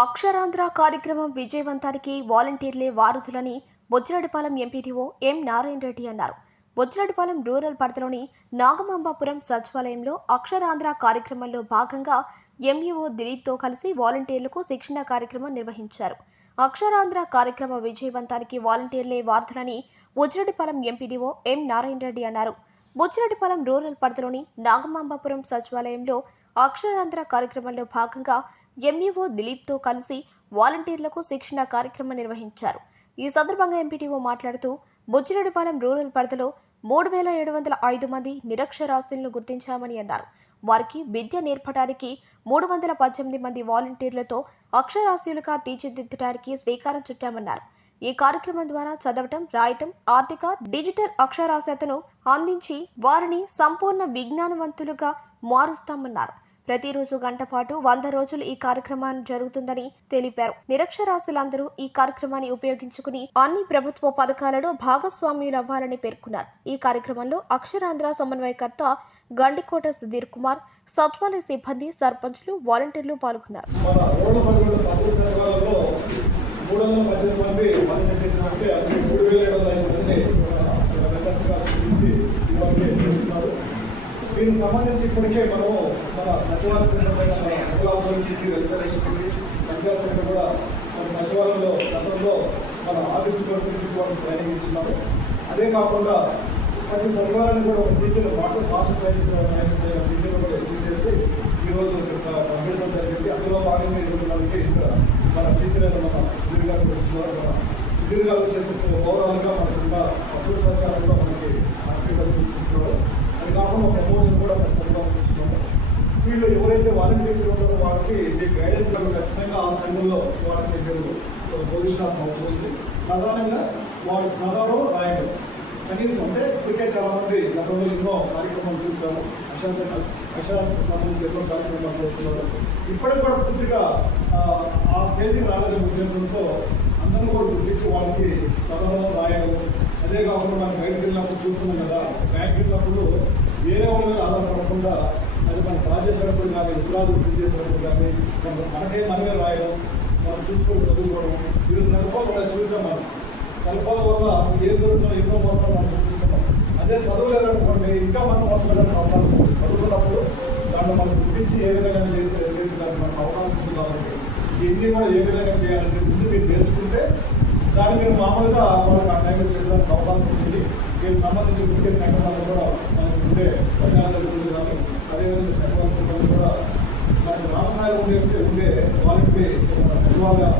అక్షరాంధ్ర కార్యక్రమం విజయవంతానికి వాలంటీర్లే వారధులని బొజ్జిరెడ్డిపాలెం ఎంపీటీఓ ఎం నారాయణ రెడ్డి అన్నారు. బొజ్జిరెడ్డిపాలెం రూరల్ పరిధిలోని నాగమాంబాపురం సచివాలయంలో అక్షరాంధ్ర కార్యక్రమంలో భాగంగా ఎంఈఓ దిలీప్తో కలిసి వాలంటీర్లకు శిక్షణ కార్యక్రమం నిర్వహించారు. అక్షరాంధ్ర కార్యక్రమ విజయవంతానికి వాలంటీర్లే వారధులని బొజ్జిరెడ్డిపాలెం ఎంపీడీఓ ఎం నారాయణ రెడ్డి అన్నారు. బుచ్చిరెడ్డిపాలెం రూరల్ పరిధిలోని నాగమాంబాపురం సచివాలయంలో అక్షరాంధ్ర కార్యక్రమంలో భాగంగా ఎంఈఓ దిలీప్తో కలిసి వాలంటీర్లకు శిక్షణ కార్యక్రమం నిర్వహించారు. ఈ సందర్భంగా ఎంపీటీఓ మాట్లాడుతూ బుచ్చిరెడ్డిపాలెం రూరల్ పరిధిలో మూడు వేల ఏడు వందల ఐదు మంది నిరక్షరాస్యులను గుర్తించామని అన్నారు. వారికి విద్య నేర్పడానికి మూడు వందల పద్దెనిమిది మంది వాలంటీర్లతో అక్షరాస్యులుగా తీర్చిదిద్దడానికి శ్రీకారం చుట్టామన్నారు. ఈ కార్యక్రమం ద్వారా చదవటం రాయటం ఆర్థిక డిజిటల్ అక్షరాస్యతను అందించి వారిని సంపూర్ణ విజ్ఞానవంతులుగా మారుస్తామన్నారు. ప్రతిరోజు గంట పాటు వంద రోజులు ఈ కార్యక్రమాన్ని జరుగుతుందని తెలిపారు. నిరక్షరాస్యులందరూ ఈ కార్యక్రమాన్ని ఉపయోగించుకుని అన్ని ప్రభుత్వ పథకాలలో భాగస్వామ్యులవ్వాలని పేర్కొన్నారు. ఈ కార్యక్రమంలో అక్షరాంధ్ర సమన్వయకర్త గండికోట సుధీర్ కుమార్ సత్వాలయ సిబ్బంది సర్పంచ్లు వాలంటీర్లు పాల్గొన్నారు. మూడు వందల పద్దెనిమిది మంది పని పెట్టించినట్టే అది మూడు వేల ఏడు వందల ఐదు మందిని మెంబర్స్గా పిలిచి ఇవ్వాలి చేస్తున్నారు దీనికి సంబంధించి ఇప్పటికే మనము మన సచివాలయ సంబంధించి అమలాపురంకి పంచాయత్ సెక్రటరీ కూడా మన సచివాలయంలో గతంలో మన ఆఫీసు పిలిపించి ట్రైనింగ్ ఇచ్చినాము అదే కాకుండా ప్రతి సచివాలయాన్ని కూడా teacher water master training training teacher కూడా ఎక్కువ చేసి ఈరోజు పంపించడం జరిగింది. అందులో భాగంగా ఈరోజు ఇక్కడ మన టీచర్ అయిన మన సుధీర్ గారు వచ్చినారు సుధీర్ గారు చేసే గౌరవాలుగా మనకు అప్పుడు సచివాలయంలో మనకి ఆర్టికల్ చూస్తున్నారు అది కాకుండా ఒక అమౌంట్ కూడా మన సచివాలయం ఇస్తున్నాము వీళ్ళు ఎవరైతే వాలంటీర్స్ కాబట్టి మీ గైడెన్స్ ఖచ్చితంగా ఆ సంఘంలో వాటిని మీరు బోధించాల్సిన అవసరం ఉంది. ప్రధానంగా వాడు చదవడం రాయడం. కనీసం అంటే క్రికెట్ చాలా మంది గతంలో ఎన్నో కార్యక్రమాలు చూసాము అక్షర అక్షరాస్త్ర సంబంధించి ఎన్నో కార్యక్రమాలు చేస్తున్నారు. ఇప్పటికి కూడా పూర్తిగా ఆ, స్టేజ్కి రాలేదనే ఉద్దేశంతో అందరూ కూడా గుర్తించి వాళ్ళకి చదవడం రాయడం. అదే కాకుండా మనం బయటకు వెళ్ళినప్పుడు చూస్తున్నాం కదా బ్యాంక్ వెళ్ళినప్పుడు వేరే వాళ్ళ మీద ఆధారపడి ఆధారపడకుండా అది మనం డ్రా చేసేటప్పుడు కానీ వివరాలు ప్రింట్ చేసేటప్పుడు కానీ మనం మనకే మనమే రాయడం మనం చూసుకొని చదువుకోవడం వీరు సందర్భాలు కూడా చూసాం మనం. కల్పాల వల్ల ఏం దొరుకుతుందో ఎన్నో మోసం మనం చూస్తున్నాం అదే చదవలేదనుకోండి ఇంకా మనం మోసపోయడానికి అవకాశం చదువుకున్నప్పుడు దాంట్లో మనం గుర్తించి ఏ విధంగా చేసే దానికి మనకు అవకాశం ఉంది కాబట్టి ఇవన్నీ ఏ విధంగా చేయాలంటే ముందు మీరు నేర్చుకుంటే దాన్ని మీరు మామూలుగా మనకు ఆ టైంలో చేయడానికి అవకాశం ఉంటుంది దీనికి సంబంధించి ముఖ్య సంఘటనలు కూడా మనకు ఉండే పద్నాలుగు అదేవిధంగా సచివాలయం వాళ్ళు కూడా మనకి రామసాయం చేస్తే ఉండే వాళ్ళకి సచివాలయ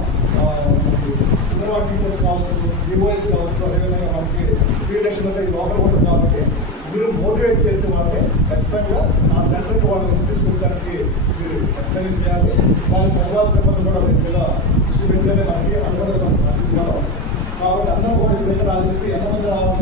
టీచర్స్ కావచ్చు డివోఎస్ కావచ్చు అదేవిధంగా మనకి ఫీల్డేషన్ అంటే లోకల్ ఉంటుంది కాబట్టి మీరు మోటివేట్ చేసే వాళ్ళని ఖచ్చితంగా ఆ సెంటర్కి వాళ్ళని తీసుకుంటానికి మీరు ఖచ్చితంగా చేయాలి వాళ్ళని చదవాల్సిన పనులు కూడా వ్యక్తిగా దృష్టి మనకి అనుబంధం సాధించగలం కాబట్టి అందరూ కూడా ఇక్కడ రాజేసి ఎంతమంది రావాలి